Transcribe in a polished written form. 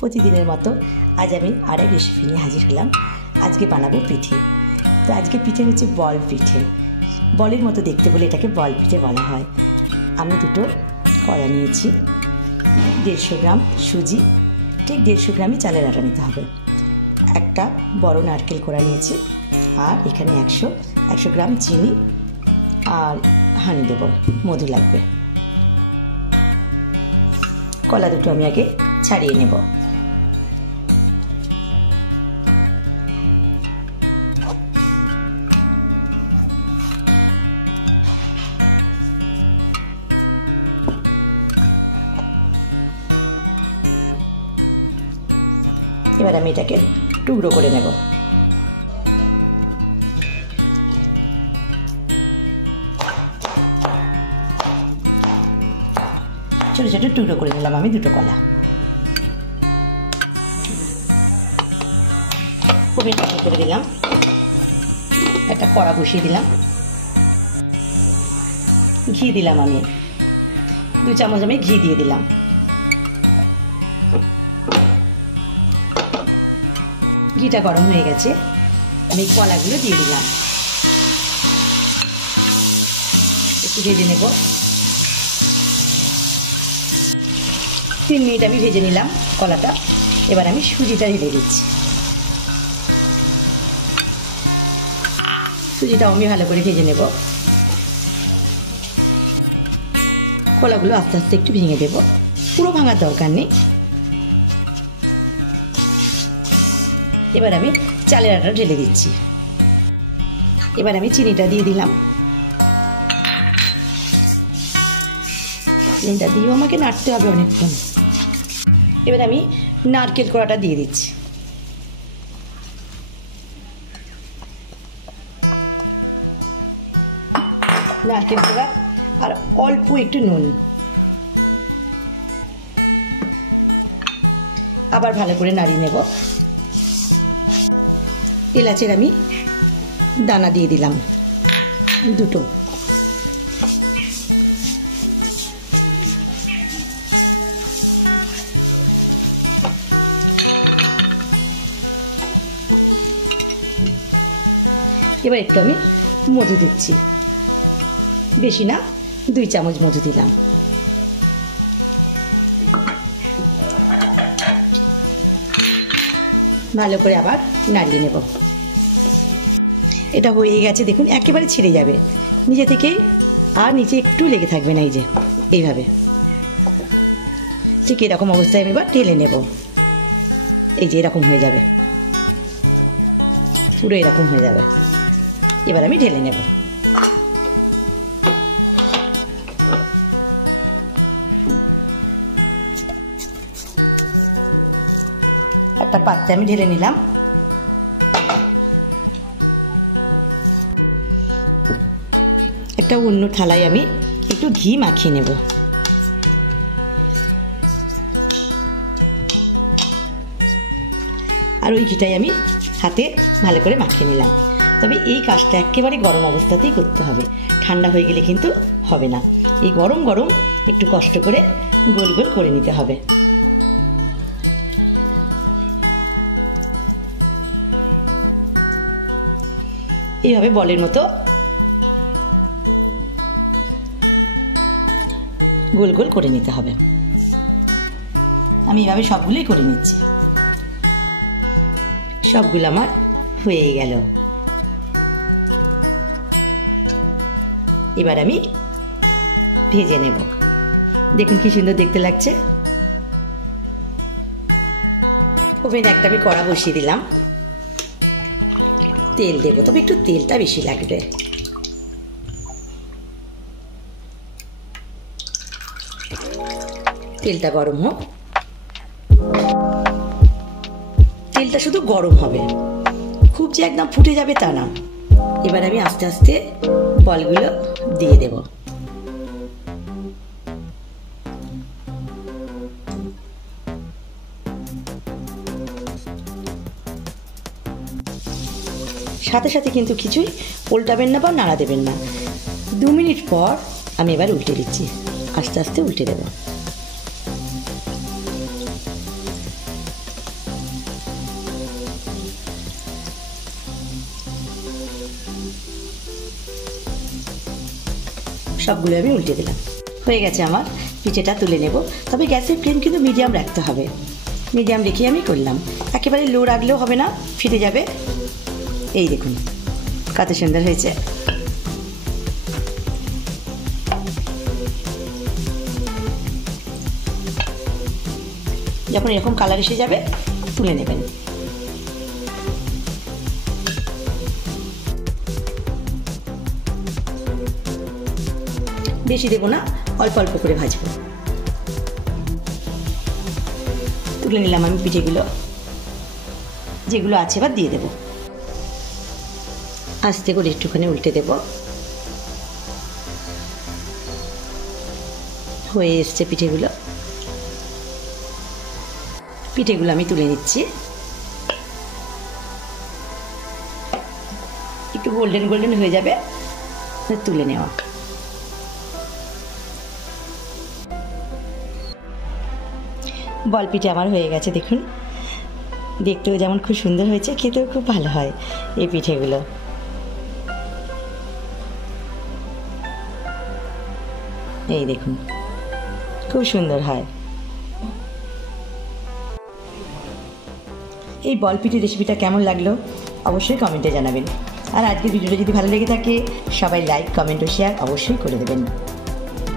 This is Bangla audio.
প্রতিদিনের মতো আজ আমি আরেক রেসিপি নিয়ে হাজির হলাম। আজকে বানাবো পিঠে। তো আজকে পিঠে হচ্ছে বল পিঠে। বলের মতো দেখতে বলে এটাকে বল পিঠে বলা হয়। আমি দুটো কলা নিয়েছি, 150 গ্রাম সুজি, ঠিক 150 গ্রামই চালের আটা নিতে হবে। একটা বড় নারকেল কোড়া নিয়েছি, আর এখানে 100 গ্রাম চিনি আর হানি দেব, মধু লাগবে। কলা দুটো আমি আগে ছাড়িয়ে নেব। এবার আমি এটাকে টুকরো করে নেব। ছোট ছোট টুকরো করে নিলাম আমি দুটো কলা। ওভেন অন করে দিলাম, একটা কড়া বসিয়ে দিলাম, ঘি দিলাম আমি 2 চামচ আমি ঘি দিয়ে দিলাম। ঘিটা গরম হয়ে গেছে, আমি কলাগুলো দিয়ে দিলাম, একটু ভেজে নেব। 3 মিনিট আমি ভেজে নিলাম কলাটা। এবার আমি সুজিটা ঢেলে দিচ্ছি। সুজিটাও আমি ভালো করে ভেজে নেব। কলাগুলো আস্তে আস্তে একটু ভেঙে দেব, পুরো ভাঙার দরকার নেই। এবার আমি চালের আটা ঢেলে দিচ্ছি। এবার আমি চিনিটা দিয়ে দিলাম। চিনিটা দিয়েও আমাকে নাড়তে হবে অনেকক্ষণ। এবার আমি নারকেল কোড়াটা দিয়ে দিচ্ছি। নারকেল কোড়া আর অল্প একটু নুন, আবার ভালো করে নাড়িয়ে নেব। এলাচের আমি দানা দিয়ে দিলাম 2টো। এবার একটু আমি মধু দিচ্ছি, বেশি না, 2 চামচ মধু দিলাম। ভালো করে আবার নাড়িয়ে নেব। এটা হয়ে গেছে, দেখুন একেবারে ছেড়ে যাবে নিজে থেকেই, আর নিচে একটু লেগে থাকবে না, এই যে এইভাবে। ঠিক এরকম অবস্থায় আমি এবার ঢেলে নেব। এই যে এরকম হয়ে যাবে, পুরো এরকম হয়ে যাবে। এবার আমি ঢেলে নেব। একটা পাত্রে আমি ঢেলে নিলাম। একটা অন্য থালায় আমি একটু ঘি মাখিয়ে নেব। আর ওই ঘিটাই আমি হাতে ভালো করে মাখিয়ে নিলাম। তবে এই কাজটা একেবারে গরম অবস্থাতেই করতে হবে, ঠান্ডা হয়ে গেলে কিন্তু হবে না। এই গরম গরম একটু কষ্ট করে গোল গোল করে নিতে হবে। এইভাবে বলের মতো গোল গোল করে নিতে হবে। আমি এভাবে সবগুলোই করে নিচ্ছি। সবগুলো আমার হয়ে গেল। এবার আমি ভেজে নেব। দেখুন কি সুন্দর দেখতে লাগছে। ওভেনে একটা আমি কড়া বসিয়ে দিলাম, তেল দেবো, তবে একটু তেলটা বেশি লাগবে। তেলটা গরম হোক। তেলটা শুধু গরম হবে, খুব যে একদম ফুটে যাবে তা না। এবার আমি আস্তে আস্তে বলগুলো দিয়ে দেব। সাথে সাথে কিন্তু কিছুই উল্টাবেন না বা নাড়া দেবেন না। 2 মিনিট পর আমি এবার উল্টে দিচ্ছি, আস্তে আস্তে উল্টে দেব। সবগুলো আমি উল্টে দিলাম। হয়ে গেছে আমার, পিঠেটা তুলে নেব। তবে গ্যাসের ফ্লেম কিন্তু মিডিয়াম রাখতে হবে। মিডিয়াম রেখে আমি করলাম, একেবারে লো রাখলেও হবে না, ফিরে যাবে। এই দেখুন কত সুন্দর হয়েছে। যখন এরকম কালার এসে যাবে তুলে নেবেন। বেশি দেবো না, অল্প অল্প করে ভাজবো। তুলে নিলাম আমি পিঠেগুলো, যেগুলো আছে এবার দিয়ে দেবো। আস্তে করে একটুখানি উল্টে দেব। হয়ে এসছে পিঠেগুলো। পিঠেগুলো আমি তুলে নিচ্ছি। একটু গোল্ডেন গোল্ডেন হয়ে যাবে, তুলে নেওয়া। বল পিঠে আমার হয়ে গেছে, দেখুন দেখতেও যেমন খুব সুন্দর হয়েছে, খেতেও খুব ভালো হয় এই পিঠেগুলো। এই দেখুন খুব সুন্দর হয়। এই বল পিঠে রেসিপিটা কেমন লাগলো অবশ্যই কমেন্টে জানাবেন। আর আজকের ভিডিওটা যদি ভালো লেগে থাকে সবাই লাইক, কমেন্ট ও শেয়ার অবশ্যই করে দেবেন।